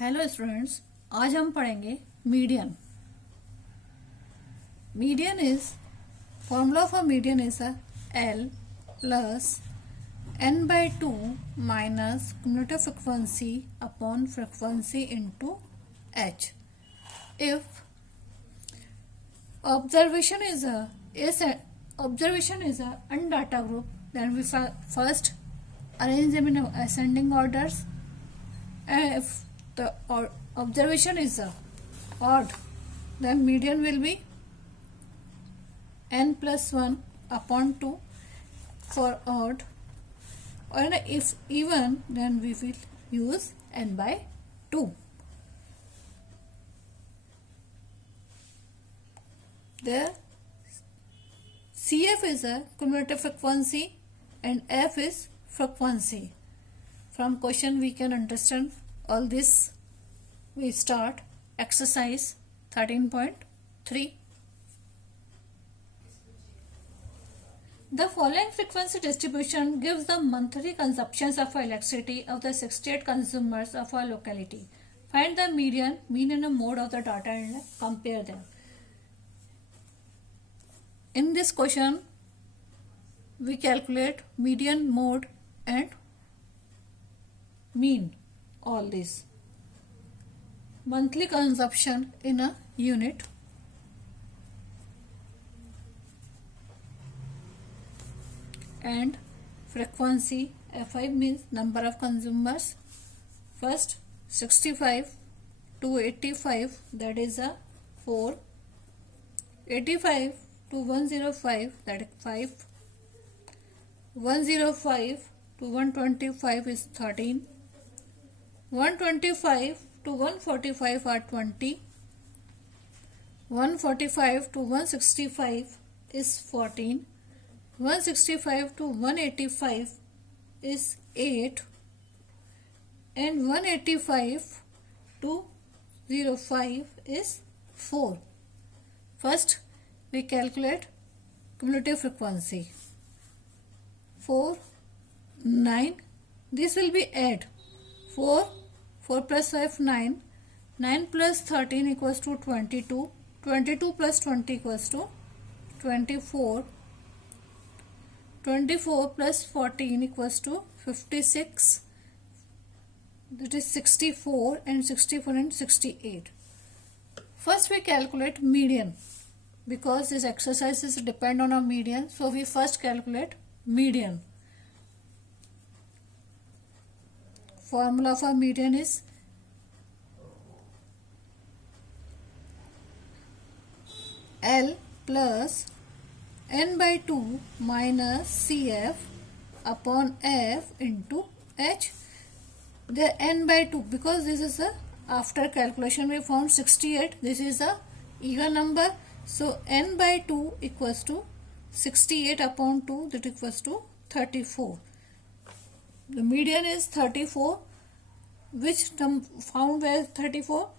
Hello students, आज हम पढ़ेंगे median. Median is formula for median is L plus n by 2 minus cumulative frequency upon frequency into h. If observation is a undata group, then we first arrange them in ascending orders. If the observation is odd, then median will be n plus 1 upon 2 for odd, and if even, then we will use n by 2. The CF is a cumulative frequency and F is frequency. From question we can understand all this. We start exercise 13.3. The following frequency distribution gives the monthly consumptions of electricity of the 68 consumers of a locality. Find the median, mean and the mode of the data and compare them. In this question, we calculate median, mode and mean, all this. Monthly consumption in a unit. And frequency, Fi means number of consumers. First 65 to 85, that is a 4. 85 to 105, that is 5. 105 to 125 is 13. 125 to 145 are 20. 145 to 165 is 14. 165 to 185 is 8. And 185 to 05 is 4. First, we calculate cumulative frequency. 4, 9. This will be add. 4 plus 5, 9. 9 plus 13 equals to 22. 22 plus 20 equals to 24. 24 plus 14 equals to 56. That is 64 and 64 and 68. First we calculate median. Because this exercise is depend on a median, so we first calculate median. Formula for median is L plus n by 2 minus CF upon F into H. The n by 2, because this is a after calculation we found 68. This is a even number. So n by 2 equals to 68 upon 2, that equals to 34. The median is 34. Which term found where 34?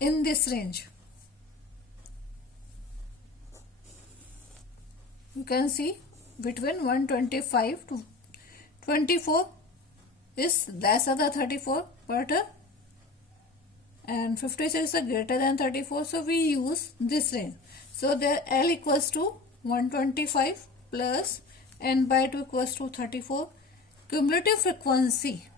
In this range. You can see between 125 to 24 is less than 34, but and 56 is greater than 34, so we use this range. So the L equals to 125 plus n by 2 equals to 34. Cumulative frequency.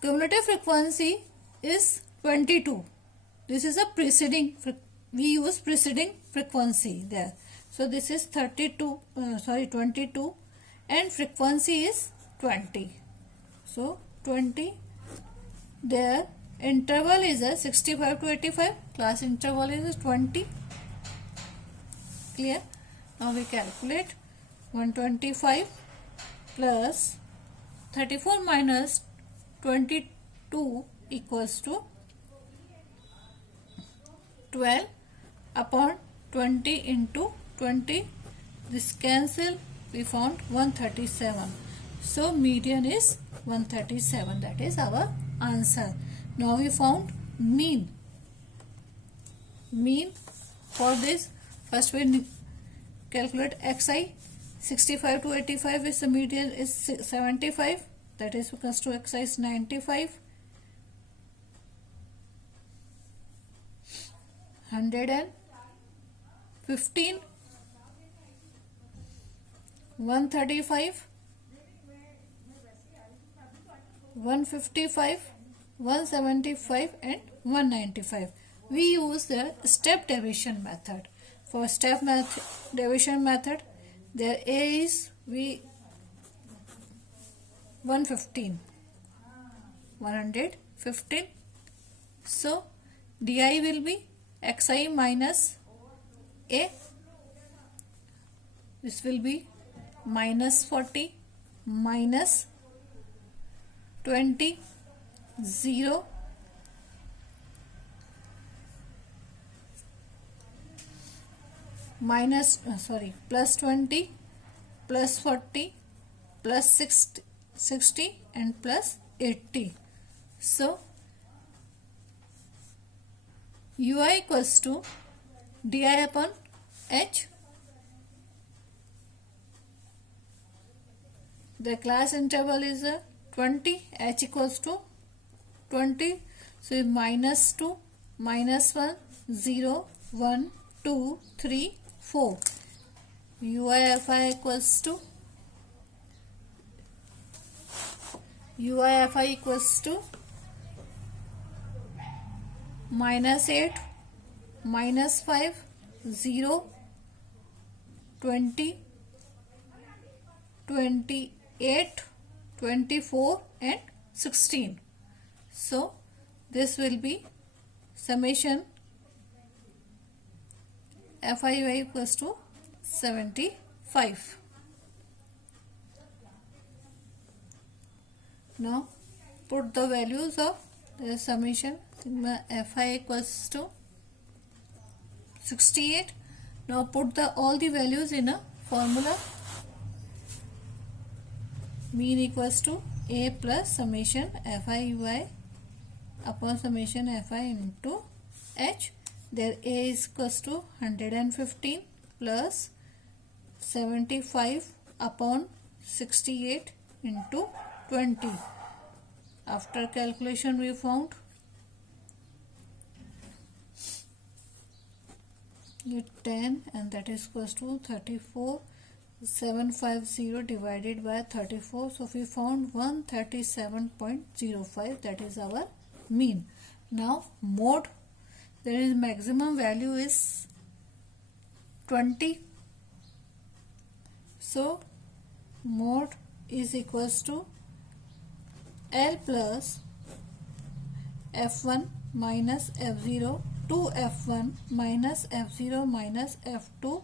Cumulative frequency is 22. This is a preceding, we use preceding frequency there. So this is 22 and frequency is 20. So 20. Their interval is a 65 to 85. Class interval is 20. Clear? Now we calculate 125 plus 34 minus 22 equals to 12 upon 20 into 20. This cancel, we found 137. So median is 137. That is our answer. Now we found mean. Mean for this, first we calculate xi. 65 to 85 is the median is 75, that is equals to exercise 95. 115, 135, 155, 175 and 195. We use the step division method. For step division method, there A is 115. So di will be xi minus a. This will be minus 40 minus 20 0 minus plus 20 plus 40 plus 60 and plus 80. So ui equals to di upon h. The class interval is 20, h equals to 20. So minus 2, minus 1, 0, 1, 2, 3, 4. UIFI equals to minus 8, minus 5, 0, 20, 28, 24 and 16. So this will be summation FIUI equals to 75. Now put the values of the summation. Sigma Fi equals to 68. Now put all the values in a formula. Mean equals to A plus summation FIUI upon summation Fi into H. There A is equals to 115 plus 75 upon 68 into 20. After calculation we found it 10, and that is equals to 34,750 divided by 34. So we found 137.05, that is our mean. Now mode, there is maximum value is 20. So mode is equals to L plus F1 minus F0 to F1 minus F0 minus F2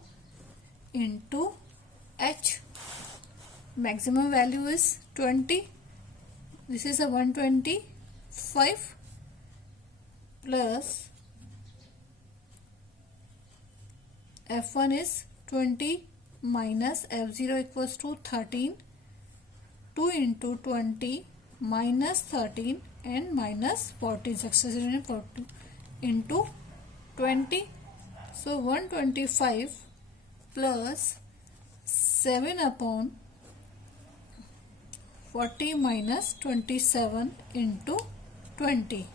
into H. Maximum value is 20. This is a 125 plus F1 is 20 minus F0 equals to 13. 2 into 20 minus 13 and minus 14, successive 40 into 20. So 125 plus 7 upon 40 minus 27 into 20.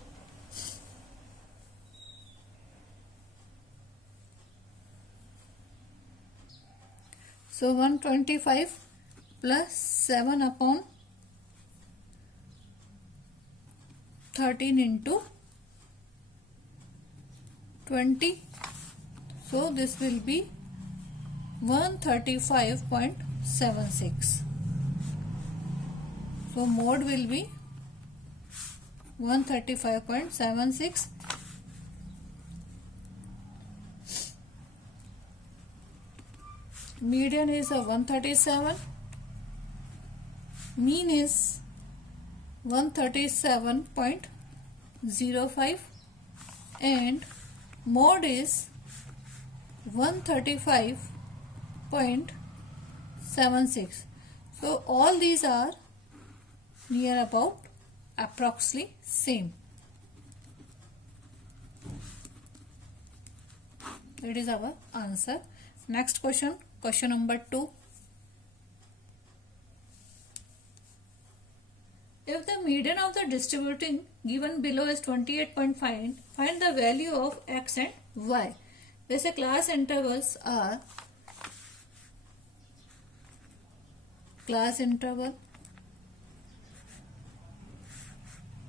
So 125 plus 7 upon 13 into 20. So this will be 135.76. So mode will be 135.76. Median is a 137. Mean is 137.05 and mode is 135.76. So all these are near about approximately same. That is our answer. Next question, question number 2. median of the distributing given below is 28.5. Find the value of x and y. जैसे class intervals are class interval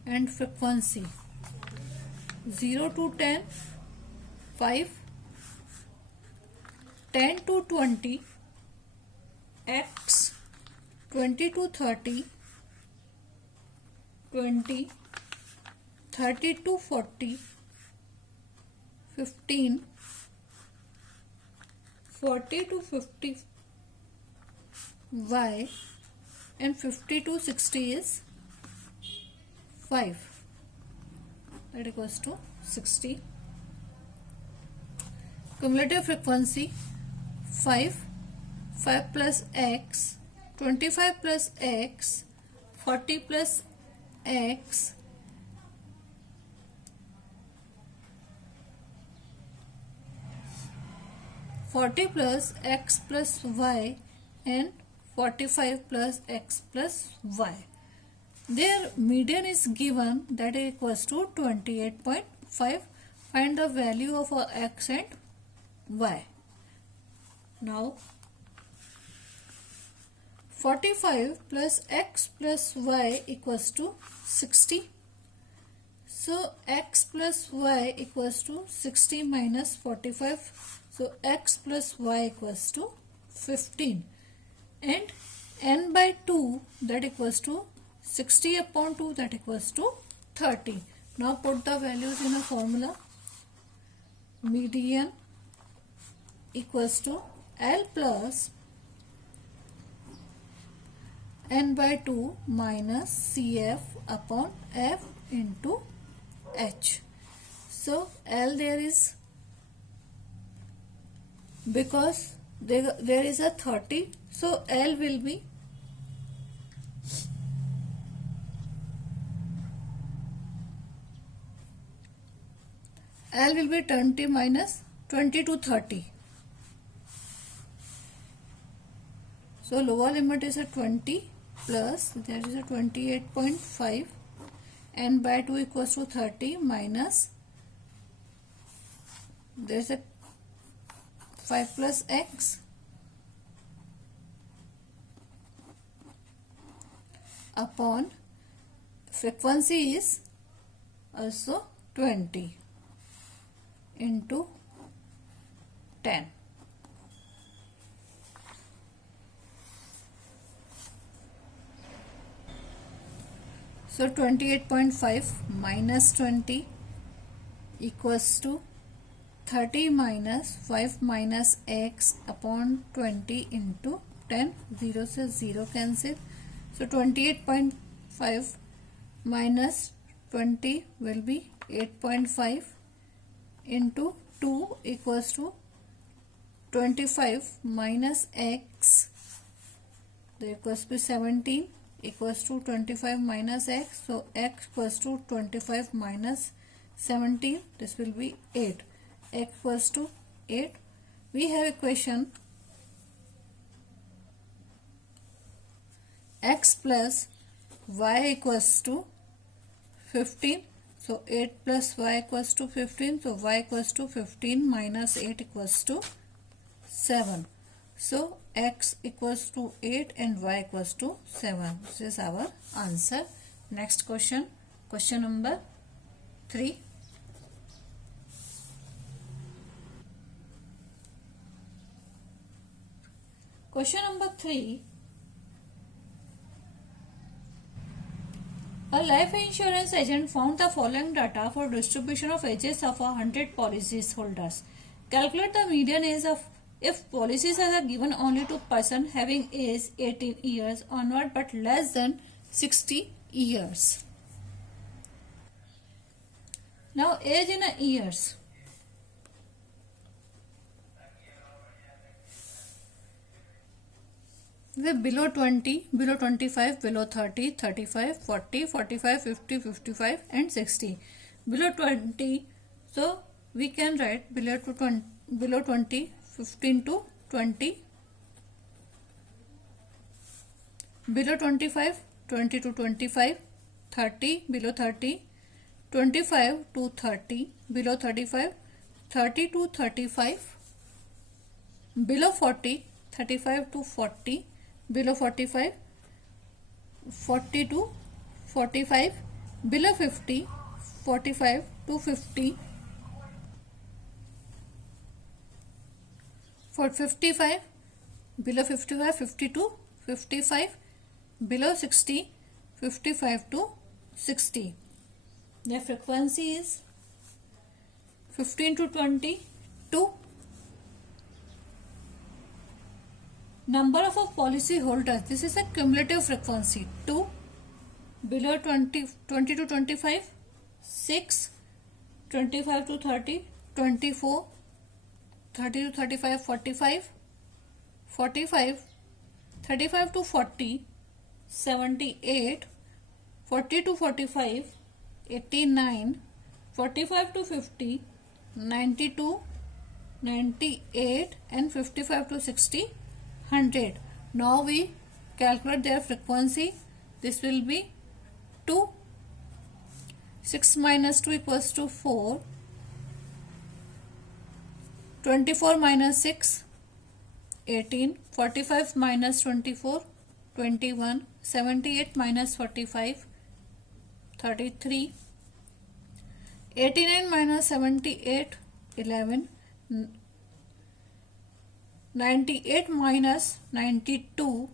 and frequency 0 to 10, 5, 10 to 20, x, 20 to 30, 20, 30 to 40, 15, 40 to 50, y, and 50 to 60 is 5. That equals to 60. Cumulative frequency 5, 5 plus x, 25 plus x, 40 plus x, 40 plus x plus y, and 45 plus x plus y. Their median is given, that is equals to 28.5. Find the value of x and y. Now 45 plus x plus y equals to 60. So x plus y equals to 60 minus 45. So x plus y equals to 15. And n by 2, that equals to 60 upon 2, that equals to 30. Now put the values in a formula. Median equals to L plus n by 2 minus CF upon F into H. So L there is, because there is a 30, so L will be L will be 20 minus 20 to 30. So lower limit is a 20 plus there is a 28.5, n by 2 equals to 30 minus there is a 5 plus x upon frequency is also 20 into 10. So 28.5 minus 20 equals to 30 minus 5 minus x upon 20 into 10. 0 से 0 cancel. So 28.5 minus 20 will be 8.5 into 2 equals to 25 minus x, that equals to 17, equals to 25 minus x. So x equals to 25 minus 17, this will be 8. X equals to 8. We have equation x plus y equals to 15. So 8 plus y equals to 15. So y equals to 15 minus 8 equals to 7. So x equals to 8 and y equals to 7. This is our answer. Next question. Question number 3. Question number 3. A life insurance agent found the following data for distribution of ages of 100 policies holders. Calculate the median age of if policies are given only to person having age 18 years onward but less than 60 years. Now age in years. Below 20, below 25, below 30, 35, 40, 45, 50, 55 and 60. Below 20, so we can write below 20, 15 to 20. Below 25, 20 to 25. 30 below 30, 25 to 30 below 35, 30 to 35 below 40, 35 to 40 below 45, 40 to 45 below 50, 45 to 50, for 55 below 55, 50 to 55 below 60, 55 to 60. The frequency is 15 to 20 2. Number of policy holders, this is a cumulative frequency. 2 below 20 to 25, 6, 25 to 30, 24, 30 to 35, 45, 45, 35 to 40, 78, 40 to 45, 89, 45 to 50, 92, 98 and 55 to 60, 100. Now we calculate their frequency. This will be 2. 6 minus 2 equals to 4. 24 minus 6, 18. 45 minus 24, 21. 78 minus 45, 33. 89 minus 78, 11. 98 minus 92,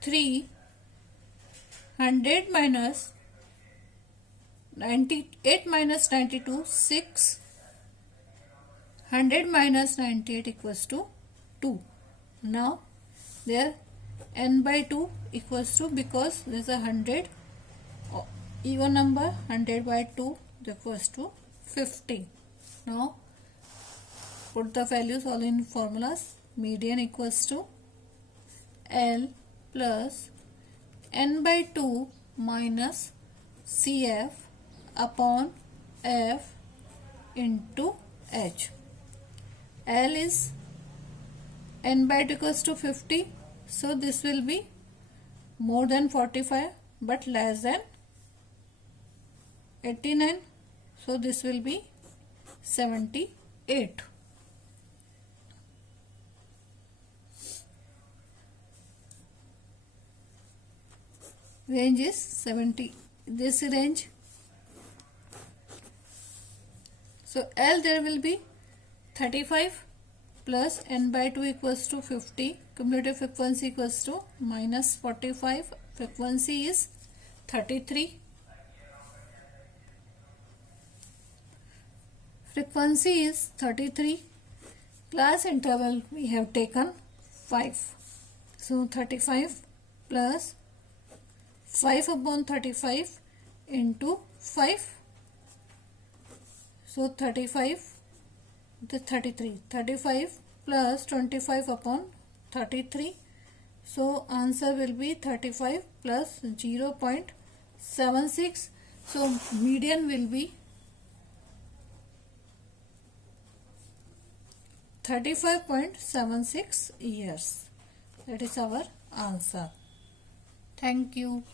3. 100 minus 98 minus 92, 6. 100 minus 98 equals to 2. Now there n by 2 equals to, because there is a 100 even number, 100 by 2 equals to 50. Now put the values all in formulas. Median equals to L plus n by 2 minus CF upon F into H. L is n by 2 equals to 50, so this will be more than 45 but less than 89, so this will be 78. Range is 70, this range. So L there will be 35 plus n by 2 equals to 50. Cumulative frequency equals to minus 45. Frequency is 33. Frequency is 33. Class interval we have taken 5. So 35 plus 5 upon 35 into 5. So 35, the 33. 35 plus 25 upon 33. So answer will be 35 plus 0.76. So median will be 35.76 years. That is our answer. Thank you.